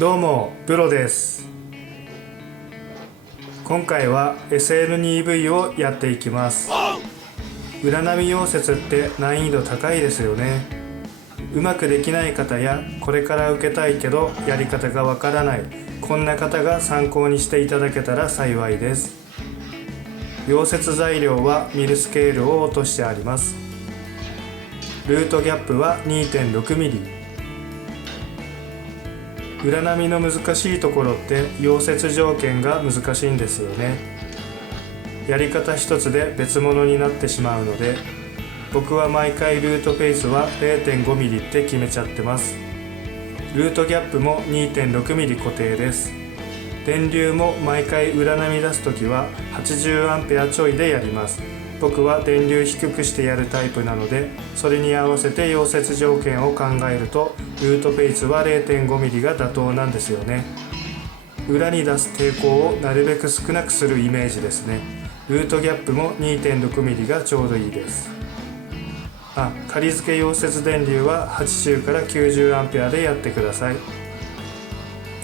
どうもプロです。今回は SL2V をやっていきます。裏波溶接って難易度高いですよね。うまくできない方やこれから受けたいけどやり方がわからない、こんな方が参考にしていただけたら幸いです。溶接材料はミルスケールを落としてあります。ルートギャップは 2.6mm。裏波の難しいところって溶接条件が難しいんですよね。やり方一つで別物になってしまうので、僕は毎回ルートフェイスは 0.5mm って決めちゃってます。ルートギャップも 2.6mm 固定です。電流も毎回裏波出すときは 80A ちょいでやります。僕は電流低くしてやるタイプなので、それに合わせて溶接条件を考えるとルートフェイスは 0.5mm が妥当なんですよね。裏に出す抵抗をなるべく少なくするイメージですね。ルートギャップも 2.6mm がちょうどいいです。仮付け溶接電流は80から 90A でやってください。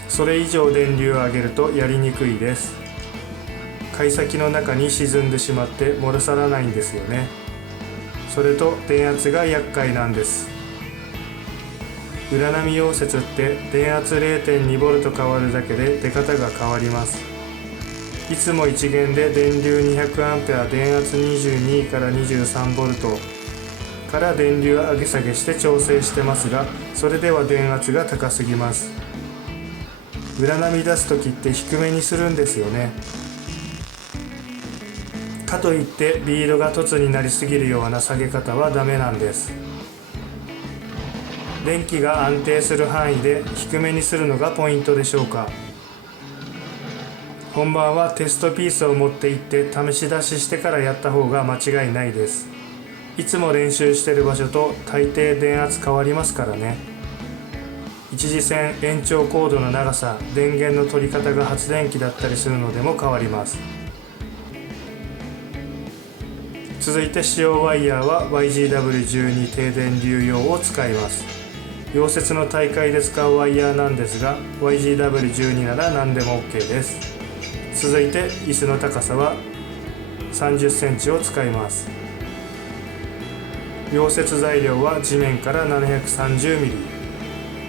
それ以上電流を上げるとやりにくいです。貝先の中に沈んでしまって漏れ去らないんですよね。それと電圧が厄介なんです。裏波溶接って電圧 0.2V 変わるだけで出方が変わります。いつも一元で電流 200A 電圧22から 23V から電流上げ下げして調整してますが、それでは電圧が高すぎます。裏波出す時って低めにするんですよね。かといってビードが凸になりすぎるような下げ方はダメなんです。電気が安定する範囲で低めにするのがポイントでしょうか。本番はテストピースを持って行って試し出ししてからやった方が間違いないです。いつも練習してる場所と大抵電圧変わりますからね。一次線延長コードの長さ、電源の取り方が発電機だったりするのでも変わります。続いて使用ワイヤーは YGW12 低電流用を使います。溶接の大会で使うワイヤーなんですが YGW12 なら何でも OK です。続いて椅子の高さは30センチを使います。溶接材料は地面から 730mm、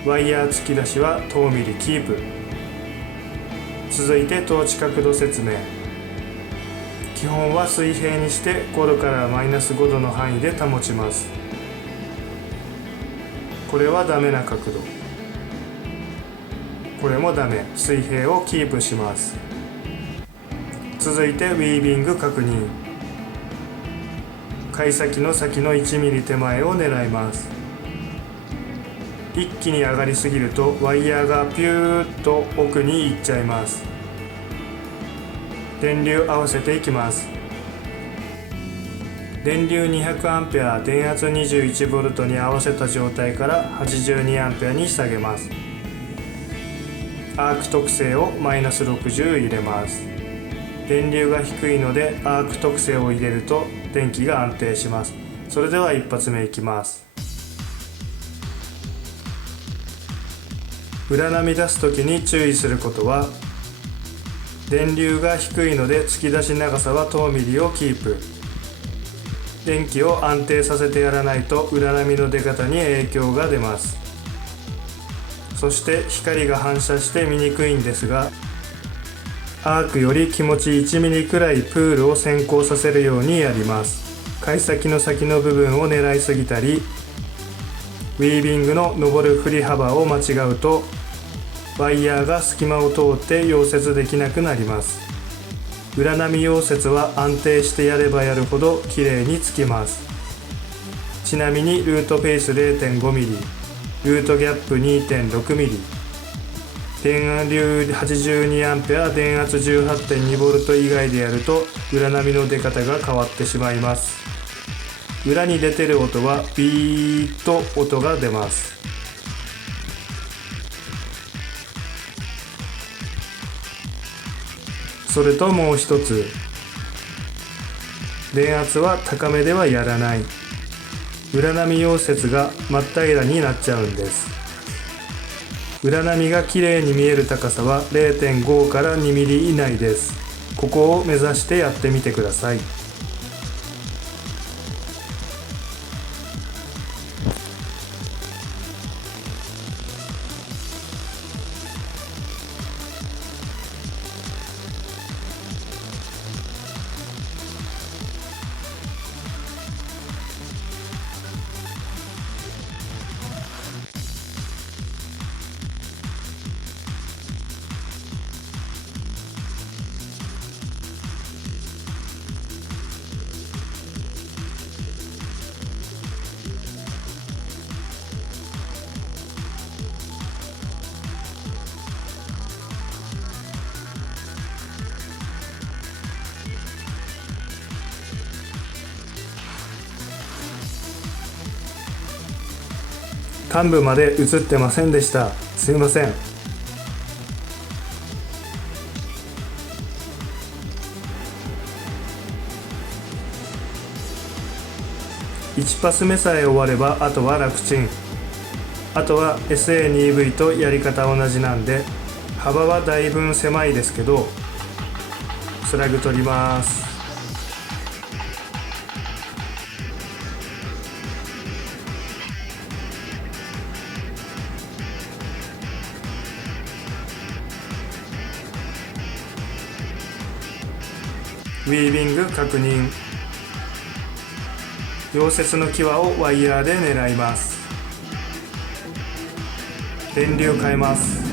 ワイヤー突き出しは等ミリキープ。続いて等値角度説明。基本は水平にして5度からマイナス5度の範囲で保ちます。これはダメな角度、これもダメ、水平をキープします。続いてウィービング確認。貝先の先の 1mm 手前を狙います。一気に上がりすぎるとワイヤーがピューッと奥に行っちゃいます。電流合わせていきます。電流 200A 電圧 21V に合わせた状態から 82A に下げます。アーク特性をマイナス60入れます。電流が低いのでアーク特性を入れると電気が安定します。それでは一発目いきます。裏波出す時に注意することは、電流が低いので突き出し長さは等ミリをキープ。電気を安定させてやらないと裏波の出方に影響が出ます。そして光が反射して見にくいんですが、アークより気持ち 1mm くらいプールを先行させるようにやります。貝先の先の部分を狙いすぎたり、ウィービングの上る振り幅を間違うとワイヤーが隙間を通って溶接できなくなります。裏波溶接は安定してやればやるほどきれいにつきます。ちなみにルートフェイス 0.5mm、 ルートギャップ 2.6mm、 電流 82A 電圧 18.2V 以外でやると裏波の出方が変わってしまいます。裏に出てる音はビーッと音が出ます。それともう一つ、電圧は高めではやらない。裏波溶接が真っ平らになっちゃうんです。裏波がきれいに見える高さは 0.5 から2ミリ以内です。ここを目指してやってみてください。幹部まで映ってませんでした。すいません。1パス目さえ終わればあとは楽ちん。あとは SA2V とやり方同じなんで、幅はだいぶ狭いですけどスラグ取ります。ウィービング確認。溶接の際をワイヤーで狙います。電流変えます。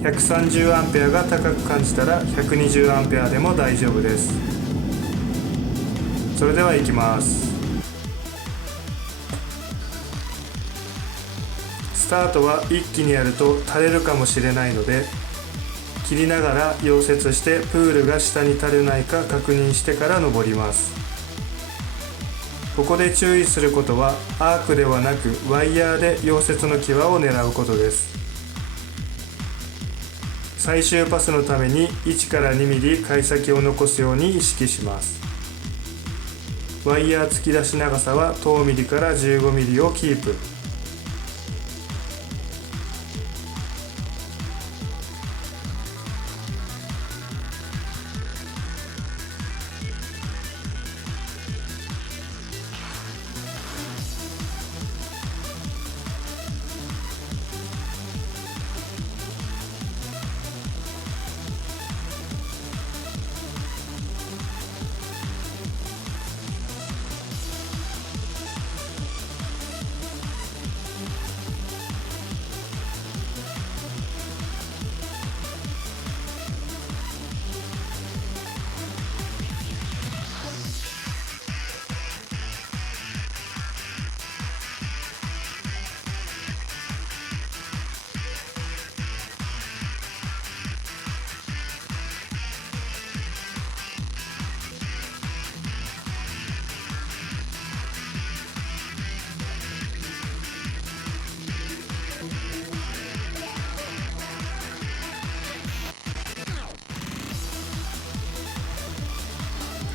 130A が高く感じたら 120A でも大丈夫です。それでは行きます。スタートは一気にやると垂れるかもしれないので、切りながら溶接してプールが下に垂れないか確認してから登ります。ここで注意することはアークではなくワイヤーで溶接の際を狙うことです。最終パスのために1から2ミリ貝先を残すように意識します。ワイヤー突き出し長さは10ミリから15ミリをキープ。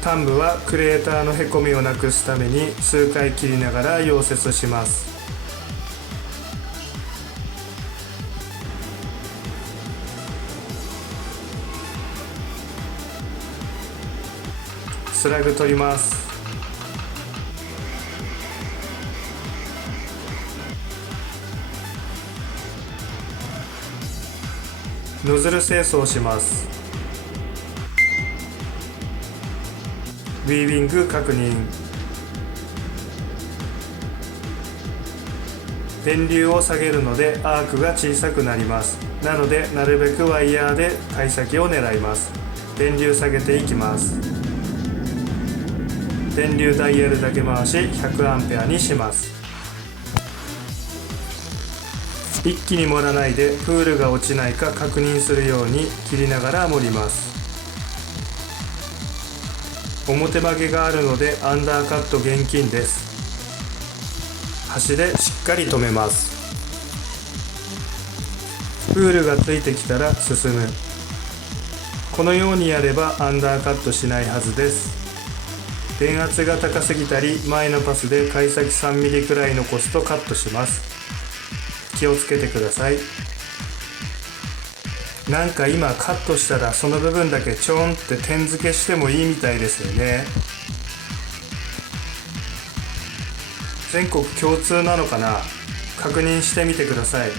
端部はクレーターのへこみをなくすために数回切りながら溶接します。スラグ取ります。ノズル清掃します。ウィービング確認。電流を下げるのでアークが小さくなります。なのでなるべくワイヤーで貝先を狙います。電流下げていきます。電流ダイヤルだけ回し 100A にします。一気に盛らないでプールが落ちないか確認するように切りながら盛ります。表曲げがあるのでアンダーカット厳禁です。端でしっかり留めます。プールがついてきたら進む。このようにやればアンダーカットしないはずです。電圧が高すぎたり前のパスで貝先3ミリくらい残すとカットします。気をつけてください。なんか今カットしたらその部分だけちょんって点付けしてもいいみたいですよね。全国共通なのかな、確認してみてください。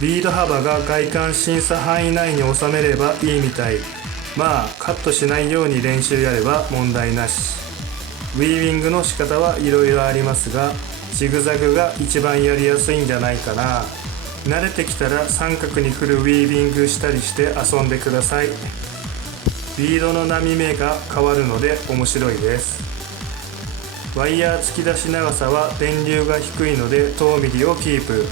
リード幅が外観審査範囲内に収めればいいみたい。まあカットしないように練習やれば問題なし。ウィービングの仕方はいろいろありますが、ジグザグが一番やりやすいんじゃないかな。慣れてきたら三角に振るウィービングしたりして遊んでください。リードの波目が変わるので面白いです。ワイヤー突き出し長さは電流が低いので10ミリをキープ。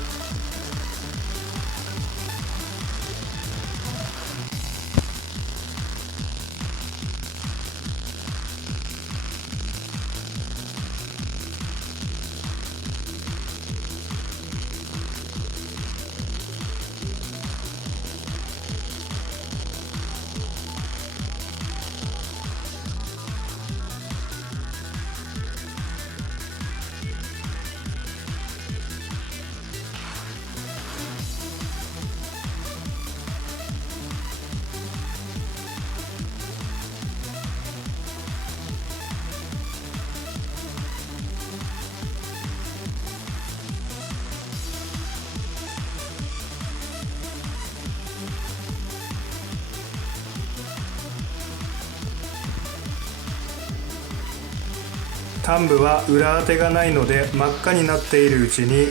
端部は裏当てがないので真っ赤になっているうちに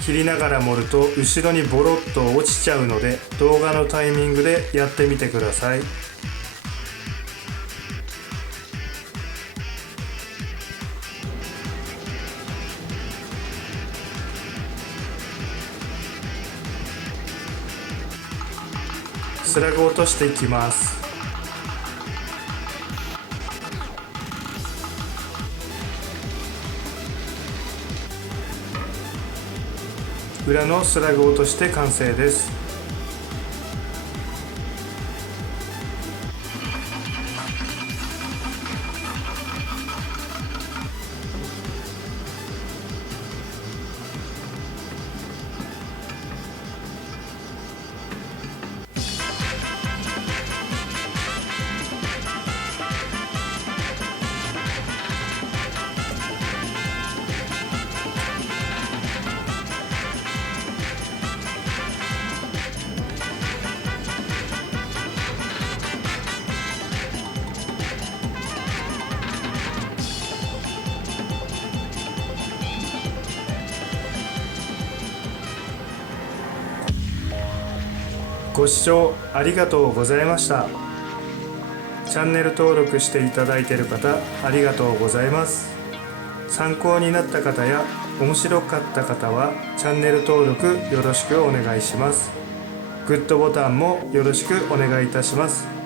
切りながら盛ると後ろにボロッと落ちちゃうので、動画のタイミングでやってみてください。スラグを落としていきます。裏のスラグを落として完成です。ご視聴ありがとうございました。チャンネル登録していただいている方、ありがとうございます。参考になった方や面白かった方はチャンネル登録よろしくお願いします。グッドボタンもよろしくお願いいたします。